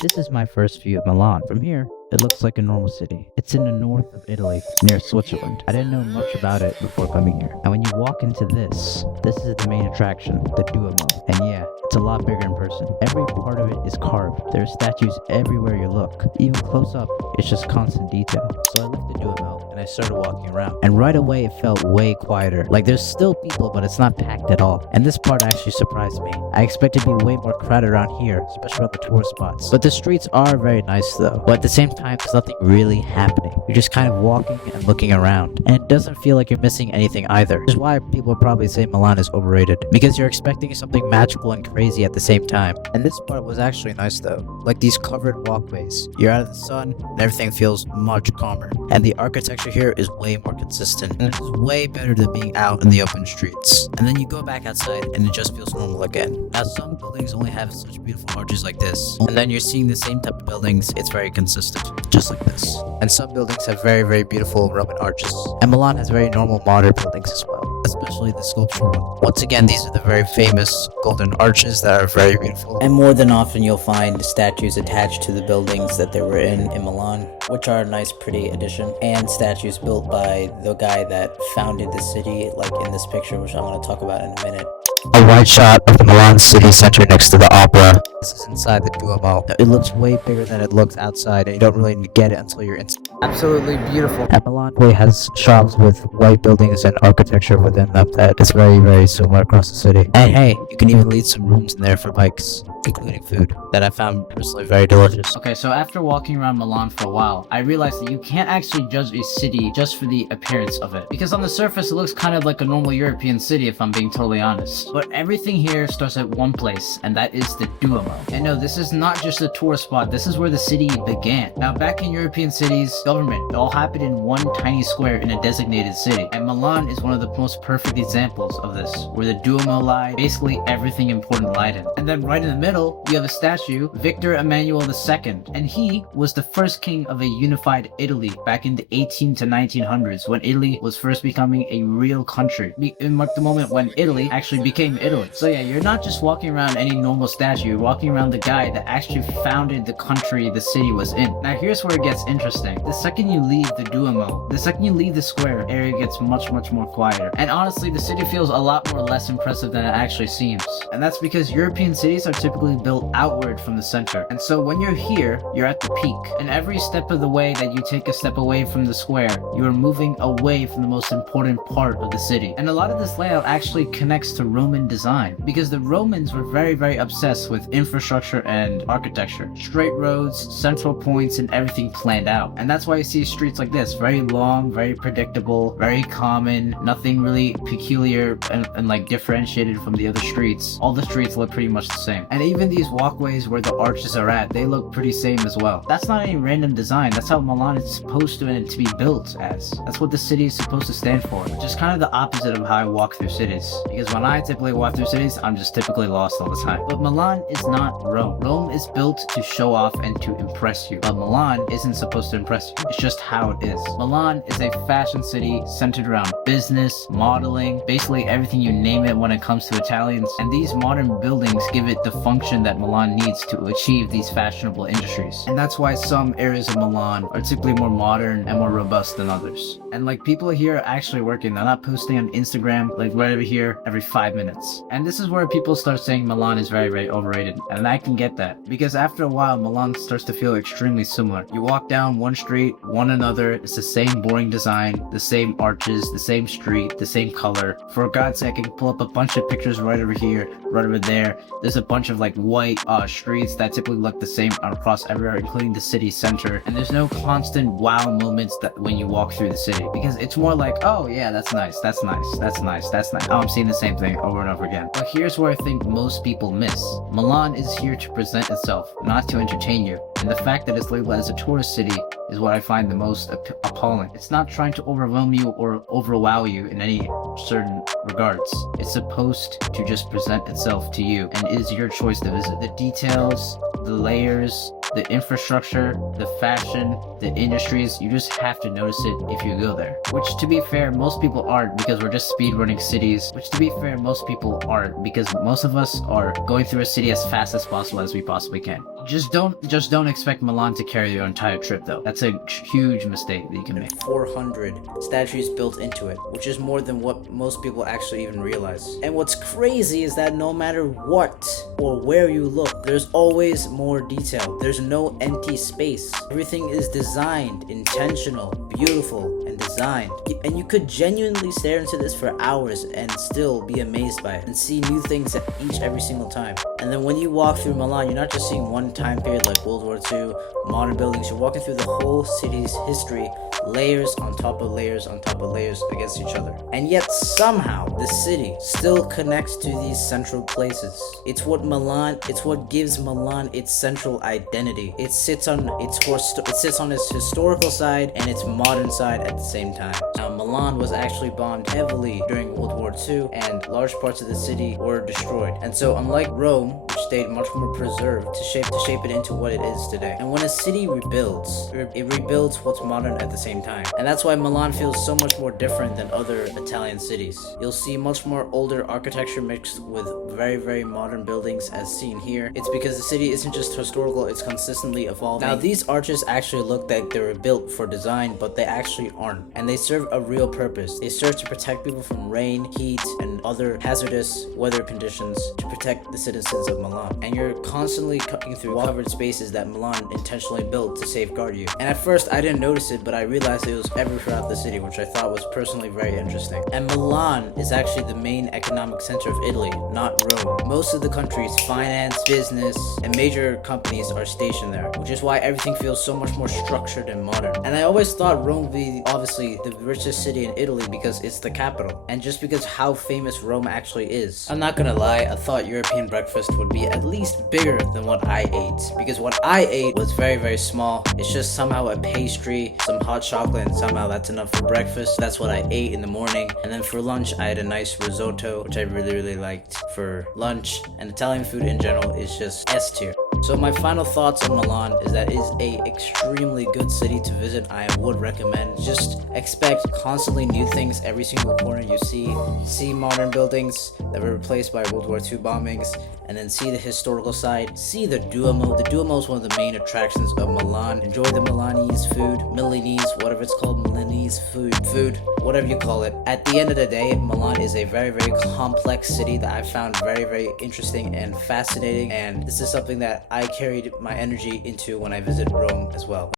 This is my first view of Milan. From here, it looks like a normal city. It's in the north of Italy, near Switzerland. I didn't know much about it before coming here. And when you walk into this is the main attraction, the Duomo. And yeah, it's a lot bigger in person. Every part of it is carved. There are statues everywhere you look. Even close up, it's just constant detail. So I left the Duomo and I started walking around. And right away, it felt way quieter. Like there's still people, but it's not packed at all. And this part actually surprised me. I expected to be way more crowded around here, especially around the tourist spots. But the streets are very nice though. But at the same time, there's nothing really happening. You're just kind of walking and looking around. And it doesn't feel like you're missing anything either. Which is why people probably say Milan is overrated. Because you're expecting something magical and crazy at the same time. And this part was actually nice though. Like these covered walkways. You're out of the sun and everything feels much calmer. And the architecture here is way more consistent. And it's way better than being out in the open streets. And then you go back outside and it just feels normal again. Now some buildings only have such beautiful arches like this. And then you're seeing the same type of buildings. It's very consistent. Just like this. And some buildings have very, very beautiful Roman arches. And Milan has very normal modern buildings as well. Especially the sculptural one. Once again, these are the very famous golden arches that are very beautiful. And more than often you'll find statues attached to the buildings that they were in Milan, which are a nice pretty addition. And statues built by the guy that founded the city, like in this picture, which I'm going to talk about in a minute. A wide shot of Milan city center next to the opera. This is inside the Duomo. It looks way bigger than it looks outside, and you don't really get it until you're inside. Absolutely beautiful. And Milan has shops with white buildings and architecture within them that is very, very similar across the city. And hey, you can even leave some rooms in there for bikes, including food, that I found personally very delicious. Okay, so after walking around Milan for a while, I realized that you can't actually judge a city just for the appearance of it. Because on the surface, it looks kind of like a normal European city, if I'm being totally honest. But everything here starts at one place, and that is the Duomo. And no, this is not just a tourist spot, this is where the city began. Now, back in European cities, government, it all happened in one tiny square in a designated city. And Milan is one of the most perfect examples of this, where the Duomo lied, basically everything important lied in. And then right in the middle, we have a statue, Victor Emmanuel II, and he was the first king of a unified Italy back in the 18 to 1900s, when Italy was first becoming a real country. It marked the moment when Italy actually became Italy. So yeah, you're not just walking around any normal statue, you're walking around the guy that actually founded the country the city was in. Now here's where it gets interesting. The second you leave the Duomo, the second you leave the square, area gets much more quieter. And honestly, the city feels a lot more less impressive than it actually seems. And that's because European cities are typically built outward from the center. And so when you're here, you're at the peak. And every step of the way that you take a step away from the square, you are moving away from the most important part of the city. And a lot of this layout actually connects to Roman design, because the Romans were very obsessed with infrastructure and architecture. Straight roads, central points, and everything planned out. And that's why you see streets like this, very long, very predictable, very common, nothing really peculiar and like differentiated from the other streets. All the streets look pretty much the same. And even these walkways where the arches are at, they look pretty same as well. That's not any random design, that's how Milan is supposed to be built as. That's what the city is supposed to stand for. Which is kind of the opposite of how I walk through cities. Because when I typically walk through cities, I'm just typically lost all the time. But Milan is not Rome. Rome is built to show off and to impress you. But Milan isn't supposed to impress you. It's just how it is. Milan is a fashion city centered around business, modeling, basically everything you name it when it comes to Italians. And these modern buildings give it the function that Milan needs to achieve these fashionable industries. And that's why some areas of Milan are typically more modern and more robust than others. And like people here are actually working. They're not posting on Instagram like right over here every 5 minutes. And this is where people start saying Milan is very overrated. And I can get that. Because after a while, Milan starts to feel extremely similar. You walk down one street, one another, it's the same boring design, the same arches, the same street, the same color. For God's sake, I can pull up a bunch of pictures right over here, right over there. There's a bunch of like white streets that typically look the same across everywhere, including the city center. And there's no constant wow moments that when you walk through the city. Because it's more like, oh yeah, that's nice, that's nice, that's nice, that's nice. Oh, I'm seeing the same thing over and over again. But here's where I think most people miss. Milan is here to present itself, not to entertain you. And the fact that it's labeled as a tourist city is what I find the most appalling. It's not trying to overwhelm you or overwow you in any certain regards. It's supposed to just present itself to you, and it is your choice to visit. The details, the layers, the infrastructure, the fashion, the industries, you just have to notice it if you go there. Which, to be fair, most people aren't, because we're just speedrunning cities. Which, to be fair, most people aren't, because most of us are going through a city as fast as possible as we possibly can. Just don't expect Milan to carry your entire trip though. That's a huge mistake that you can make. 400 statues built into it, which is more than what most people actually even realize. And what's crazy is that no matter what or where you look, there's always more detail. There's no empty space. Everything is designed, intentional, beautiful, and designed. And you could genuinely stare into this for hours and still be amazed by it and see new things at every single time. And then when you walk through Milan, you're not just seeing one time period like World War II, modern buildings. You're walking through the whole city's history, layers on top of layers on top of layers against each other. And yet somehow the city still connects to these central places. It's what gives Milan its central identity. It sits on its historical side and its modern side at the same time. Now Milan was actually bombed heavily during World War II, and large parts of the city were destroyed. And so unlike Rome, which stayed much more preserved to shape it into what it is today. And when a city rebuilds, it rebuilds what's modern at the same time. And that's why Milan feels so much more different than other Italian cities. You'll see much more older architecture mixed with very, very modern buildings as seen here. It's because the city isn't just historical, it's consistently evolving. Now these arches actually look like they were built for design, but they actually aren't. And they serve a real purpose. They serve to protect people from rain, heat, and other hazardous weather conditions to protect the citizens of Milan. And you're constantly cutting through covered spaces that Milan intentionally built to safeguard you. And at first I didn't notice it, but I realized it was everywhere throughout the city, which I thought was personally very interesting. And Milan is actually the main economic center of Italy, not Rome. Most of the country's finance, business, and major companies are stationed there, which is why everything feels so much more structured and modern. And I always thought Rome would be obviously the richest city in Italy because it's the capital, and just because how famous Rome actually is. I'm not gonna lie, I thought European breakfast would be at least bigger than what I ate, because what I ate was very, very small. It's just somehow a pastry, some hot chocolate, and somehow that's enough for breakfast. That's what I ate in the morning. And then for lunch, I had a nice risotto, which I really, really liked for lunch. And Italian food in general is just S tier. So my final thoughts on Milan is that it is a extremely good city to visit. I would recommend. Just expect constantly new things every single corner you see. See modern buildings that were replaced by World War II bombings, and then see the historical side. See the Duomo. The Duomo is one of the main attractions of Milan. Enjoy the Milanese food, Milanese, whatever it's called, Milanese food, whatever you call it. At the end of the day, Milan is a very, very complex city that I found very, very interesting and fascinating, and this is something that I carried my energy into when I visit Rome as well.